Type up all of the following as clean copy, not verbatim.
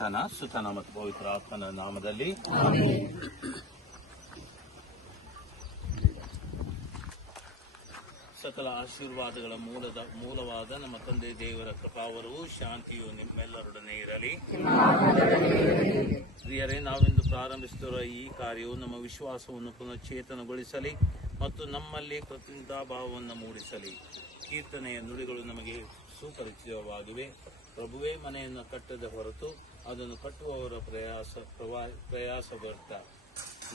ಪಿತನ ಸುತನ ಮತ್ತು ಪವಿತ್ರ ಆತ್ಮನ ನಾಮದಲ್ಲಿ ಸಕಲ ಆಶೀರ್ವಾದಗಳ ಮೂಲವಾದ ನಮ್ಮ ತಂದೆ ದೇವರ ಕೃಪಾವರವು ಶಾಂತಿಯು ನಿಮ್ಮೆಲ್ಲರೊಡನೆ ಇರಲಿ. ಪ್ರಿಯರೇ, ನಾವೆಂದು ಪ್ರಾರಂಭಿಸುತ್ತಿರುವ ಈ ಕಾರ್ಯವು ನಮ್ಮ ವಿಶ್ವಾಸವನ್ನು ಪುನಶ್ಚೇತನಗೊಳಿಸಲಿ ಮತ್ತು ನಮ್ಮಲ್ಲಿ ಕೃತಜ್ಞತಾಭಾವವನ್ನು ಮೂಡಿಸಲಿ. ಕೀರ್ತನೆಯ ನುಡಿಗಳು ನಮಗೆ ಸುಪರಿಚಿತವಾಗಿವೆ. ಪ್ರಭುವೇ ಮನೆಯನ್ನು ಕಟ್ಟದ ಹೊರತು ಅದನ್ನು ಕಟ್ಟುವವರ ಪ್ರಯಾಸ ವ್ಯರ್ಥ.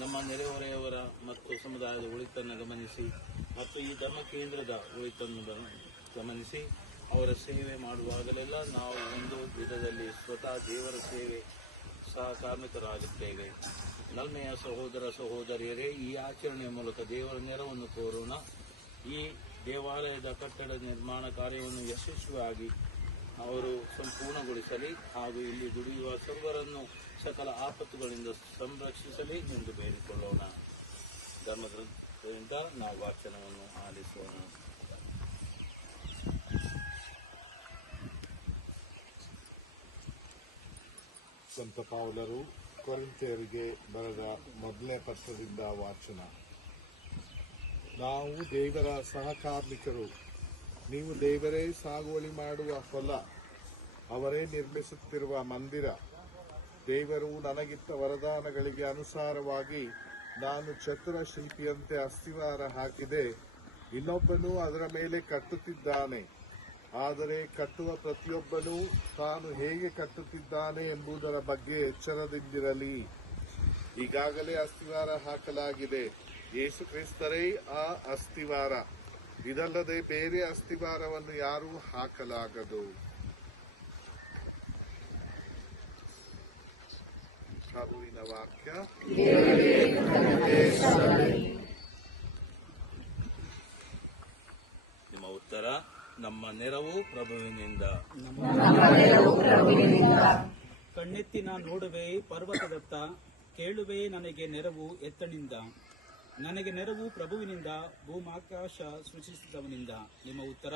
ನಮ್ಮ ನೆರೆಹೊರೆಯವರ ಮತ್ತು ಸಮುದಾಯದ ಒಳಿತನ್ನು ಗಮನಿಸಿ ಮತ್ತು ಈ ಧರ್ಮ ಕೇಂದ್ರದ ಒಳಿತನ್ನು ಗಮನಿಸಿ ಅವರ ಸೇವೆ ಮಾಡುವಾಗಲೆಲ್ಲ ನಾವು ಒಂದು ವಿಧದಲ್ಲಿ ಸ್ವತಃ ದೇವರ ಸೇವೆ ಸಹ ಕಾರ್ಮಿಕರಾಗುತ್ತೇವೆ. ನಲ್ಮೆಯ ಸಹೋದರ ಸಹೋದರಿಯರೇ, ಈ ಆಚರಣೆಯ ಮೂಲಕ ದೇವರ ನೆರವನ್ನು ಕೋರೋಣ. ಈ ದೇವಾಲಯದ ಕಟ್ಟಡ ನಿರ್ಮಾಣ ಕಾರ್ಯವನ್ನು ಯಶಸ್ವಿಯಾಗಿ ಅವರು ಸಂಪೂರ್ಣಗೊಳಿಸಲಿ ಹಾಗೂ ಇಲ್ಲಿ ದುಡಿಯುವ ಸರ್ವರನ್ನು ಸಕಲ ಆಪತ್ತುಗಳಿಂದ ಸಂರಕ್ಷಿಸಲಿ ಎಂದು ಬೇಡಿಕೊಳ್ಳೋಣ. ಧರ್ಮಗ್ರಂಥದಿಂದ ನಾವು ವಾಚನವನ್ನು ಆಲಿಸೋಣ. ಸಂತ ಪೌಲರು ಕೊರಿಂಥಿಯರಿಗೆ ಬರೆದ ಮೊದಲನೇ ಪತ್ರದಿಂದ ವಾಚನ. ನಾವು ದೇವರ ಸಹಕಾರ್ಮಿಕರು. ನೀವು ದೇವರೇ ಸಾಗುವಳಿ ಮಾಡುವ ಹೊಲ, ಅವರೇ ನಿರ್ಮಿಸುತ್ತಿರುವ ಮಂದಿರ. ದೇವರು ನನಗಿತ್ತ ವರದಾನಗಳಿಗೆ ಅನುಸಾರವಾಗಿ ನಾನು ಚತುರ ಶಿಲ್ಪಿಯಂತೆ ಅಸ್ತಿವಾರ ಹಾಕಿದೆ, ಇನ್ನೊಬ್ಬನು ಅದರ ಮೇಲೆ ಕಟ್ಟುತ್ತಿದ್ದಾನೆ. ಆದರೆ ಕಟ್ಟುವ ಪ್ರತಿಯೊಬ್ಬನೂ ತಾನು ಹೇಗೆ ಕಟ್ಟುತ್ತಿದ್ದಾನೆ ಎಂಬುದರ ಬಗ್ಗೆ ಎಚ್ಚರದಿಂದಿರಲಿ. ಈಗಾಗಲೇ ಅಸ್ತಿವಾರ ಹಾಕಲಾಗಿದೆ, ಯೇಸು ಕ್ರಿಸ್ತರೇ ಆ ಅಸ್ತಿವಾರ. ಇದಲ್ಲದೆ ಬೇರೆ ಅಸ್ತಿವಾರವನ್ನು ಯಾರೂ ಹಾಕಲಾಗದು. ಪ್ರಭುವಿನ ವಾಕ್ಯ. ನಿಮ್ಮ ಉತ್ತರ. ನಮ್ಮ ನೆರವು ಪ್ರಭುವಿನಿಂದ. ಕಣ್ಣೆತ್ತಿ ನಾನು ನೋಡುವೆ ಪರ್ವತದತ್ತ, ಕೇಳುವೆ ನನಗೆ ನೆರವು ಎತ್ತನಿಂದ. ನನಗೆ ನೆರವು ಪ್ರಭುವಿನಿಂದ, ಭೂಮಾಕಾಶ ಸೃಷ್ಟಿಸಿದವನಿಂದ. ನಿಮ್ಮ ಉತ್ತರ.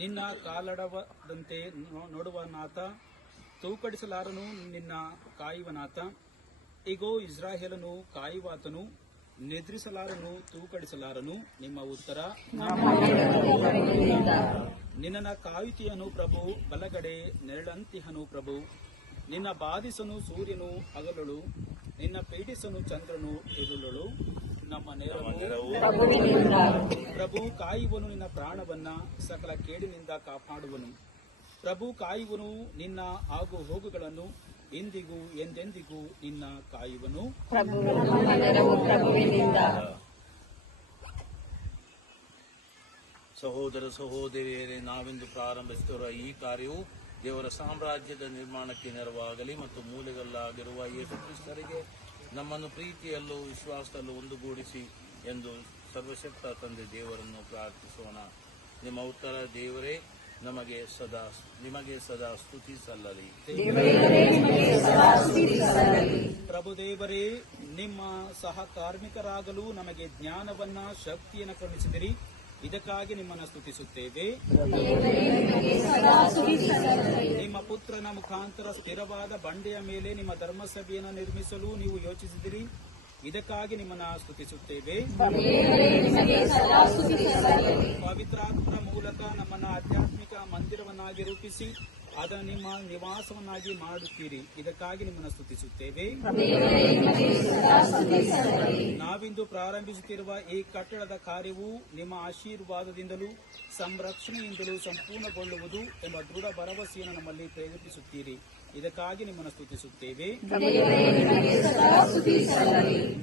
ನಿನ್ನ ಕಾಲಡವದಂತೆ ನೋಡುವನಾಥ, ತೂಕಡಿಸಲಾರನು ನಿನ್ನ ಕಾಯುವನಾಥ. ಇಗೋ, ಇಸ್ರಾಯೇಲನು ಕಾಯುವಾತನು, ನಿದ್ರಿಸಲಾರನು, ತೂಕಡಿಸಲಾರನು. ನಿಮ್ಮ ಉತ್ತರ. ನಿನ್ನ ಕಾಯುತಿಯನು ಪ್ರಭು, ಬಲಗಡೆ ನೆರಳಂತಿಹನು ಪ್ರಭು. ನಿನ್ನ ಬಾಧಿಸನು ಸೂರ್ಯನು ಹಗಲಳು, ನಿನ್ನ ಪೀಡಿಸನು ಚಂದ್ರನು ಇರುಳಳು. ನಮ್ಮ ನೆರವು ಪ್ರಭು ಕಾಯುವನು, ನಿನ್ನ ಪ್ರಾಣವನ್ನ ಸಕಲ ಕೇಡಿನಿಂದ ಕಾಪಾಡುವನು. ಪ್ರಭು ಕಾಯುವನು ನಿನ್ನ ಆಗು ಹೋಗುಗಳನ್ನು, ಇಂದಿಗೂ ಎಂದೆಂದಿಗೂ ನಿನ್ನ ಕಾಯುವನು. ಸಹೋದರ ಸಹೋದರಿಯರೇ, ನಾವೆಂದು ಪ್ರಾರಂಭಿಸುತ್ತಿರುವ ಈ ಕಾರ್ಯವು ದೇವರ ಸಾಮ್ರಾಜ್ಯದ ನಿರ್ಮಾಣಕ್ಕೆ ನೆರವಾಗಲಿ ಮತ್ತು ಮೂಲೆಗಲ್ಲಾಗಿರುವ ಯೇಸು ಕ್ರಿಸ್ತರಿಗೆ ನಮ್ಮನ್ನು ಪ್ರೀತಿಯಲ್ಲೂ ವಿಶ್ವಾಸದಲ್ಲೂ ಒಂದುಗೂಡಿಸಿ ಎಂದು ಸರ್ವಶಕ್ತ ತಂದೆ ದೇವರನ್ನು ಪ್ರಾರ್ಥಿಸೋಣ. ನಿಮ್ಮ ಉತ್ತರ. ದೇವರೇ, ನಿಮಗೆ ಸದಾ ಸ್ತುತಿ ಸಲ್ಲಲಿ. ಪ್ರಭು ದೇವರೇ, ನಿಮ್ಮ ಸಹಕಾರ್ಮಿಕರಾಗಲು ನಮಗೆ ಜ್ಞಾನವನ್ನ ಶಕ್ತಿಯನ್ನು ಕರುಣಿಸಿದಿರಿ. ಇದಕ್ಕಾಗಿ ನಿಮ್ಮನ್ನು ಸ್ತುತಿಸುತ್ತೇವೆ. ನಿಮ್ಮ ಪುತ್ರನ ಮುಖಾಂತರ ಸ್ಥಿರವಾದ ಬಂಡೆಯ ಮೇಲೆ ನಿಮ್ಮ ಧರ್ಮಸಭೆಯನ್ನು ನಿರ್ಮಿಸಲು ನೀವು ಯೋಚಿಸಿದಿರಿ. ಇದಕ್ಕಾಗಿ ನಿಮ್ಮನ್ನು ಸ್ತುತಿಸುತ್ತೇವೆ. ಪವಿತ್ರಾತ್ಮನ ಮೂಲಕ ನಮ್ಮನ್ನು ಆಧ್ಯಾತ್ಮಿಕ ಮಂದಿರವನ್ನಾಗಿ ರೂಪಿಸಿ ಅದನ್ನು ನಿಮ್ಮ ನಿವಾಸವನ್ನಾಗಿ ಮಾಡುತ್ತೀರಿ. ಇದಕ್ಕಾಗಿ ನಿಮ್ಮನ್ನು ಸ್ತುತಿಸುತ್ತೇವೆ. ನಾವಿಂದು ಪ್ರಾರಂಭಿಸುತ್ತಿರುವ ಈ ಕಟ್ಟಡದ ಕಾರ್ಯವು ನಿಮ್ಮ ಆಶೀರ್ವಾದದಿಂದಲೂ ಸಂರಕ್ಷಣೆಯಿಂದಲೂ ಸಂಪೂರ್ಣಗೊಳ್ಳುವುದು ಎಂಬ ದೃಢ ಭರವಸೆಯನ್ನು ನಮ್ಮಲ್ಲಿ ಪ್ರೇರೇಪಿಸುತ್ತೀರಿ. ಇದಕ್ಕಾಗಿ ನಿಮ್ಮನ್ನು ಸ್ತುತಿಸುತ್ತೇವೆ.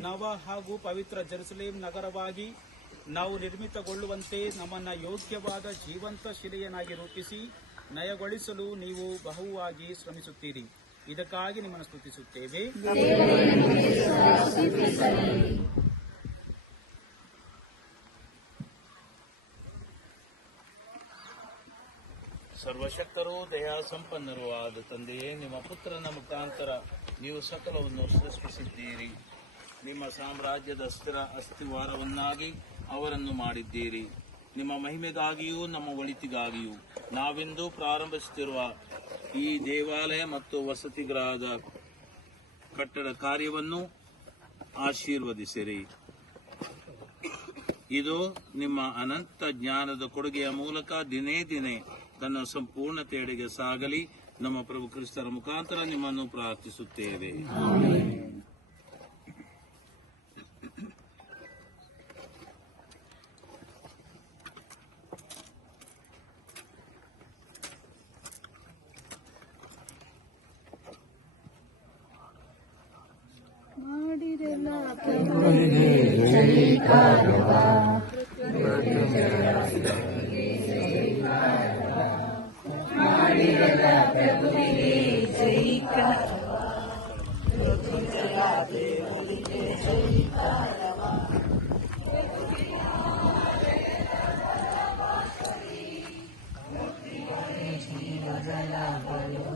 ನವ ಹಾಗೂ ಪವಿತ್ರ ಜೆರುಸಲೇಮ್ ನಗರವಾಗಿ ನಾವು ನಿರ್ಮಿತಗೊಳ್ಳುವಂತೆ ನಮ್ಮನ್ನ ಯೋಗ್ಯವಾದ ಜೀವಂತ ಶಿಲೆಯನ್ನಾಗಿ ರೂಪಿಸಿ ನಯಗೊಳಿಸಲು ನೀವು ಬಹುವಾಗಿ ಶ್ರಮಿಸುತ್ತೀರಿ. ಇದಕ್ಕಾಗಿ ನಿಮ್ಮನ್ನು ಸ್ತುತಿಸುತ್ತೇವೆ. ಸರ್ವಶಕ್ತರೂ ದಯಾ ಸಂಪನ್ನರೂ ಆದ ತಂದೆಯೇ, ನಿಮ್ಮ ಪುತ್ರನ ಮುಖಾಂತರ ನೀವು ಸಕಲವನ್ನು ಸೃಷ್ಟಿಸಿದ್ದೀರಿ. ನಿಮ್ಮ ಸಾಮ್ರಾಜ್ಯದ ಸ್ಥಿರ ಅಸ್ತಿವಾರವನ್ನಾಗಿ ಅವರನ್ನು ಮಾಡಿದ್ದೀರಿ. ನಿಮ್ಮ ಮಹಿಮೆಗಾಗಿಯೂ ನಮ್ಮ ಒಳಿತಿಗಾಗಿಯೂ ನಾವಿಂದು ಪ್ರಾರಂಭಿಸುತ್ತಿರುವ ಈ ದೇವಾಲಯ ಮತ್ತು ವಸತಿ ಗೃಹದ ಕಟ್ಟಡ ಕಾರ್ಯವನ್ನು ಆಶೀರ್ವದಿಸಿರಿ. ಇದು ನಿಮ್ಮ ಅನಂತ ಜ್ಞಾನದ ಕೊಡುಗೆಯ ಮೂಲಕ ದಿನೇ ದಿನೇ ತನ್ನ ಸಂಪೂರ್ಣತೆಯೆಡೆಗೆ ಸಾಗಲಿ. ನಮ್ಮ ಪ್ರಭು ಕ್ರಿಸ್ತರ ಮುಖಾಂತರ ನಿಮ್ಮನ್ನು ಪ್ರಾರ್ಥಿಸುತ್ತೇವೆ. ಜಯ